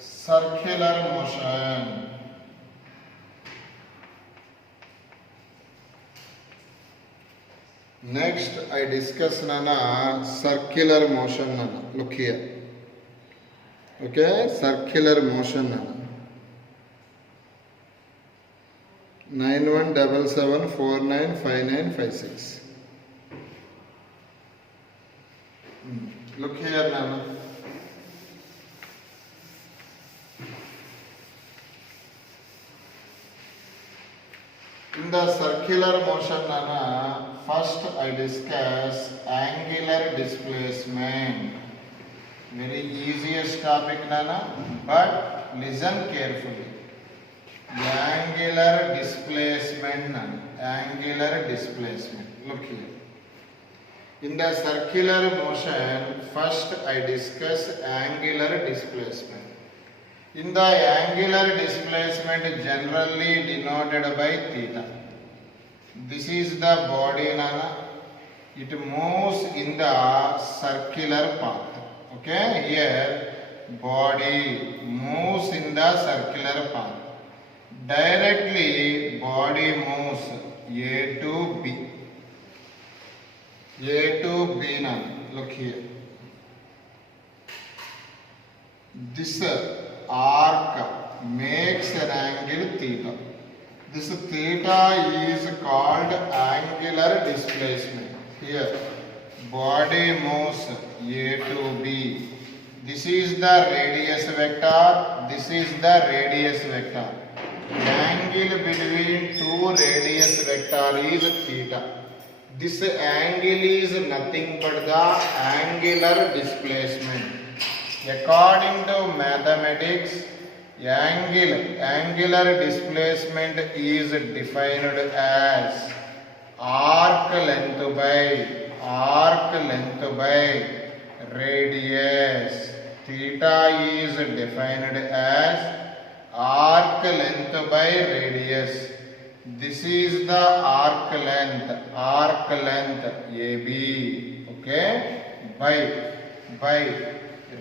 circular motion. Next I discuss nana circular motion nana. Look here. Okay, circular motion nana. 9177495956. Look here nana. In the circular motion nana, first I discuss angular displacement. Very easiest topic nana, but listen carefully. Angular displacement nana, angular displacement. Look here. In the circular motion, first I discuss angular displacement. In the angular displacement generally denoted by theta. This is the body nana. It moves in the circular path. Okay, here body moves in the circular path. Directly body moves A to B. A to B nana. Look here. This arc makes an angle theta. This theta is called angular displacement. Here, body moves A to B. This is the radius vector. This is the radius vector. Angle between two radius vector is theta. This angle is nothing but the angular displacement. According to mathematics, angular displacement is defined as arc length by radius. Theta is defined as arc length by radius. This is the arc length AB. Okay, by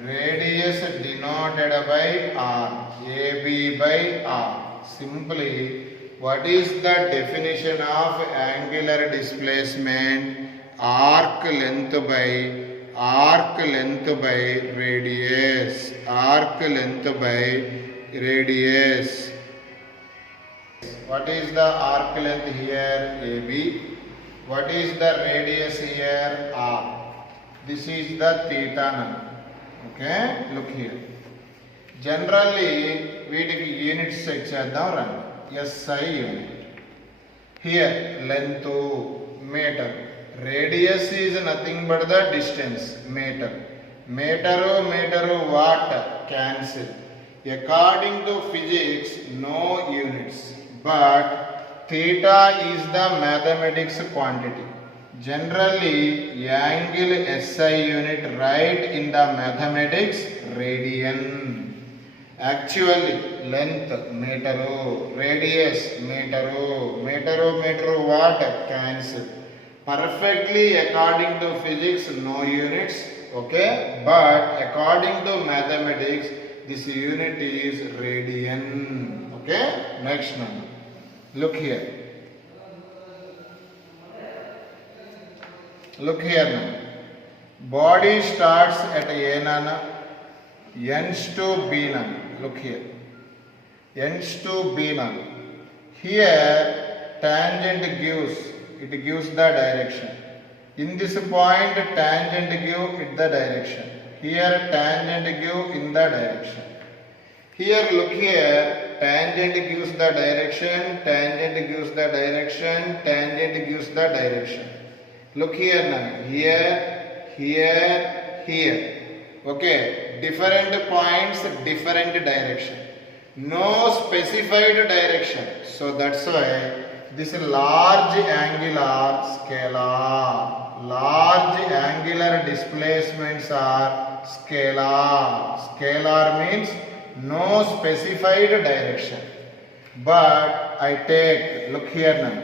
radius denoted by R, AB by R. Simply, what is the definition of angular displacement? Arc length by radius. Arc length by radius. What is the arc length here? AB. What is the radius here? R. This is the theta number. Okay, look here. Generally, వీటికి units check చేద్దాం రండి. SI unit. Here, length meter. Radius is nothing but the distance, meter. Meter what? Cancel. According to physics, no units. But theta is the mathematics quantity. Generally, angle SI unit write in the mathematics radian. Actually, length meter, radius meter what? Cancel. Perfectly according to physics, no units. Okay, but according to mathematics, this unit is radian. Okay, next one. Look here. Look here now. Body starts at A nana, ends to B nana. Look here. Ends to B nana. Here tangent gives the direction. In this point tangent gives it the direction. Here tangent gives in the direction. Here look here. Tangent gives the direction. Tangent gives the direction. Tangent gives the direction. Look here now. Here. Okay. Different points, different direction. No specified direction. So that's why this large angular scalar. Large angular displacements are scalar. Scalar means no specified direction. But I take, look here now.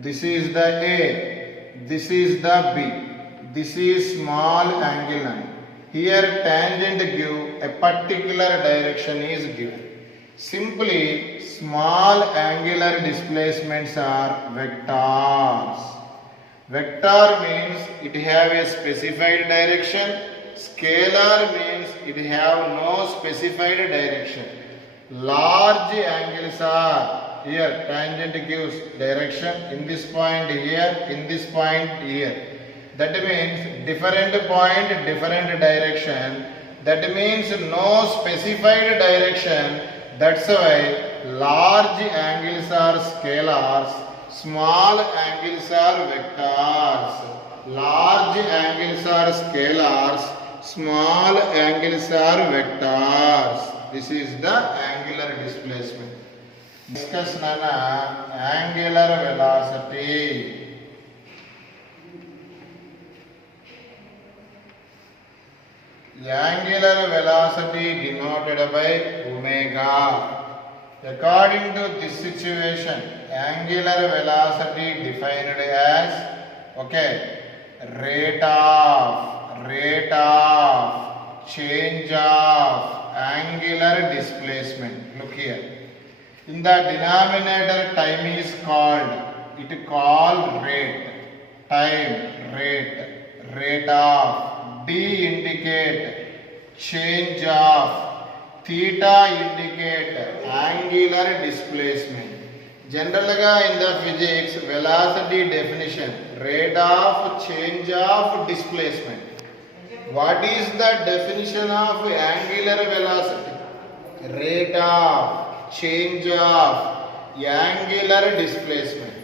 This is the A. This is the B. This is small angle line. Here tangent give a particular direction is given. Simply small angular displacements are vectors. Vector means it have a specified direction. Scalar means it have no specified direction. Large angles are here tangent gives direction in this point here, in this point here. That means different point, different direction. That means no specified direction. That's why large angles are scalars, small angles are vectors. Large angles are scalars, small angles are vectors. This is the angular displacement. Discuss Nana angular velocity. The angular velocity denoted by omega. According to this situation, angular velocity defined as rate of change of angular displacement. Look here. In the denominator, time is called. It called rate. Time, rate of. D indicate change of, theta indicate angular displacement. Generally in the physics, velocity definition, rate of change of displacement. What is the definition of angular velocity? Rate of change of angular displacement.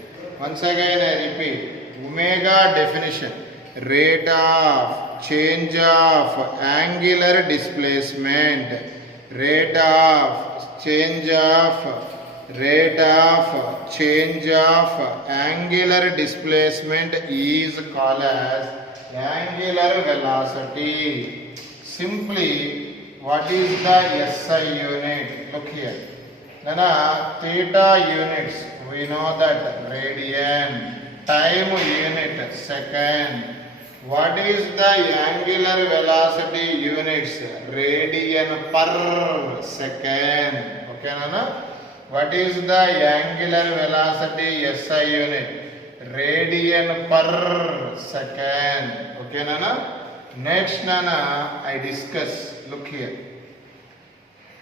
Once again I repeat, omega definition, rate of change of angular displacement, rate of change of angular displacement is called as angular velocity. Simply, what is the SI unit? Look here. Nana, theta units, we know that radian. Time unit, second. What is the angular velocity units? Radian per second. Okay, Nana? What is the angular velocity SI unit? Radian per second. Okay, Nana? Next, Nana, I discuss. Look here.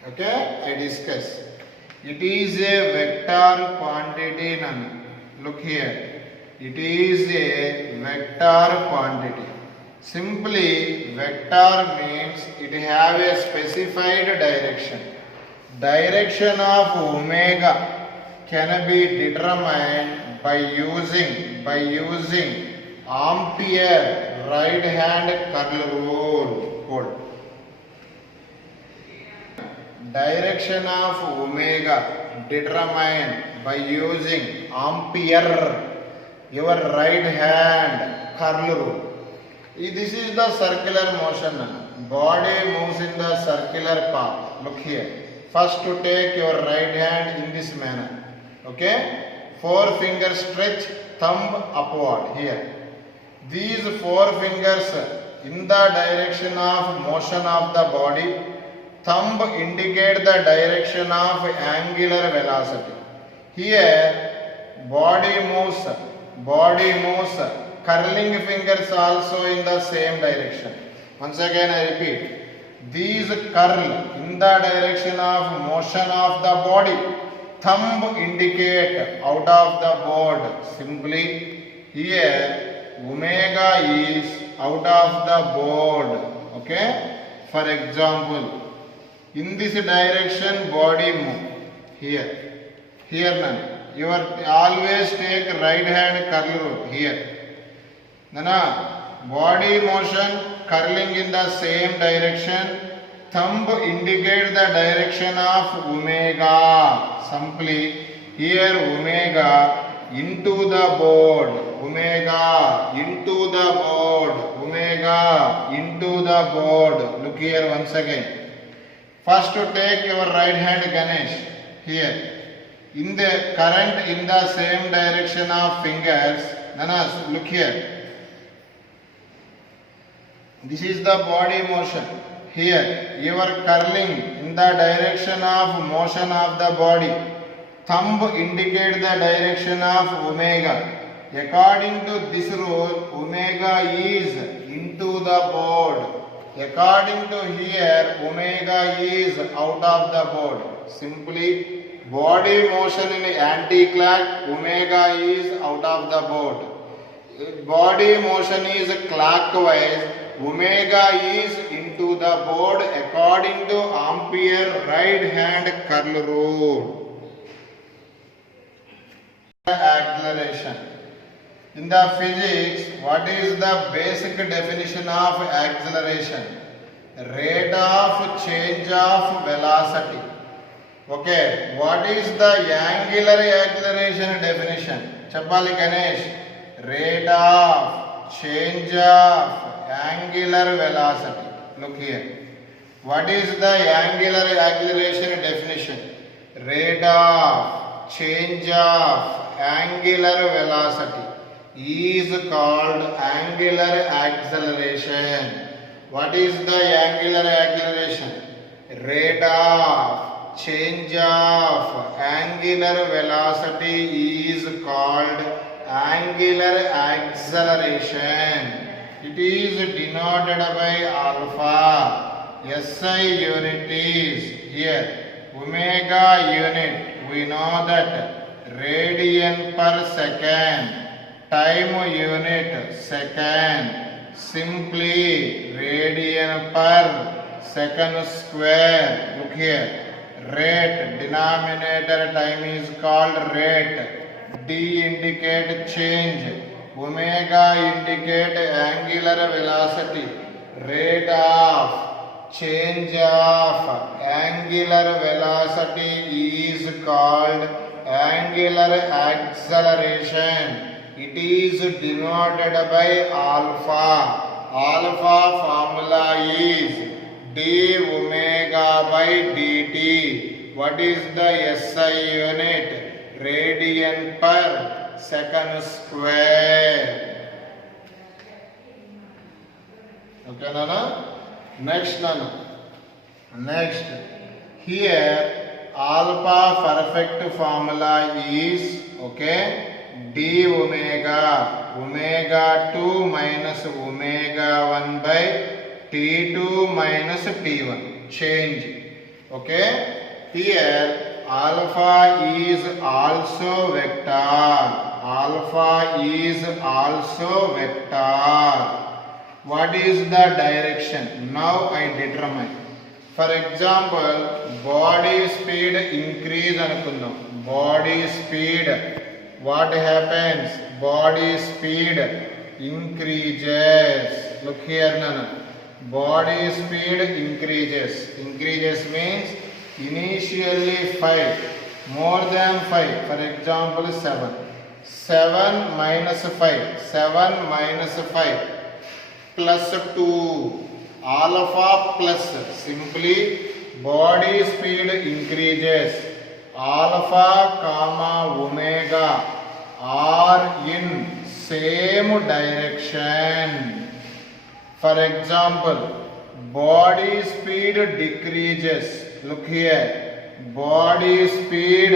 Okay, I discuss. It is a vector quantity, Nana. Look here. It is a vector quantity. Simply, vector means it have a specified direction. Direction of omega can be determined by using Ampere right hand curl rule. Hold. Direction of omega determined by using Ampere, your right hand curl rule. This is the circular motion. Body moves in the circular path. Look here. First to take your right hand in this manner. Okay? Four fingers stretch, thumb upward here. These four fingers in the direction of motion of the body. Thumb indicate the direction of angular velocity. Here body moves, curling fingers also in the same direction. Once again I repeat, these curl in the direction of motion of the body. Thumb indicate out of the board. Simply here omega is out of the board. Okay? For example, in this direction body move. Here none. You are always take right hand curl rule. Here. Nana, body motion curling in the same direction. Thumb indicate the direction of omega. Simply here omega into the board. Omega into the board. Omega into the board. Look here once again. First to take your right hand Ganesh. Here. In the current in the same direction of fingers. Nana, look here. This is the body motion. Here, you are curling in the direction of motion of the body. Thumb indicate the direction of omega. According to this rule, omega is into the board. According to here, omega is out of the board. Simply, body motion in anti-clock, omega is out of the board. Body motion is clockwise, omega is into the board according to Ampere right hand curl rule. Acceleration. In the physics, what is the basic definition of acceleration? Rate of change of velocity. Okay, what is the angular acceleration definition? Chappali Ganesh. Rate of change of angular velocity. Look here. What is the angular acceleration definition? Rate of change of angular velocity is called angular acceleration. What is the angular acceleration? Rate of change of angular velocity is called angular acceleration. It is denoted by alpha. SI unit is here. Omega unit, we know that radian per second. Time unit second. Simply radian per second square. Look here. Rate, denominator time is called rate. D indicate change. Omega indicate angular velocity. Rate of change of angular velocity is called angular acceleration. It is denoted by alpha. Alpha formula is d omega by dt. What is the SI unit? Radian per second square. Okay, Nana? Next, Nana. Next, here alpha perfect formula is, okay, d omega, omega 2 minus omega 1 by t2 minus t1, change. Okay, here alpha is also vector. Alpha is also vector. What is the direction? Now I determine. For example, body speed increase anukundam. Body speed. What happens? Body speed increases. Look here, Nana. Body speed increases. Increases means initially 5, more than 5, for example 7. 7 minus 5, 7 minus 5 plus 2, alpha plus, simply body speed increases. Alpha comma omega are in same direction. For example, body speed decreases. Look here, body speed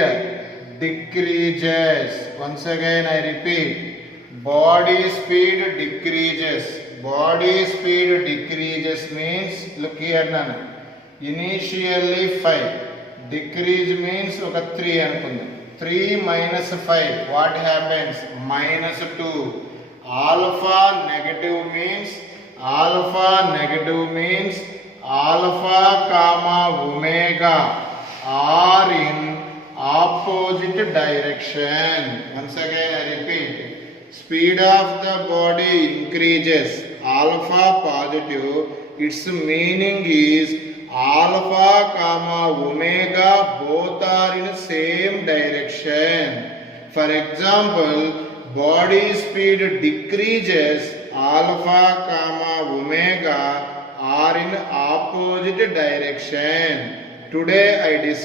decreases. Once again I repeat, body speed decreases. Body speed decreases means, look here Nana, initially 5, decrease means 3 anukundam. 3 minus 5, what happens? Minus 2. Alpha negative means alpha comma omega are in opposite direction. Once again I repeat, speed of the body increases, alpha positive, its meaning is alpha comma omega both are in same direction. For example, body speed decreases, alpha comma omega are in opposite direction. Today I discussed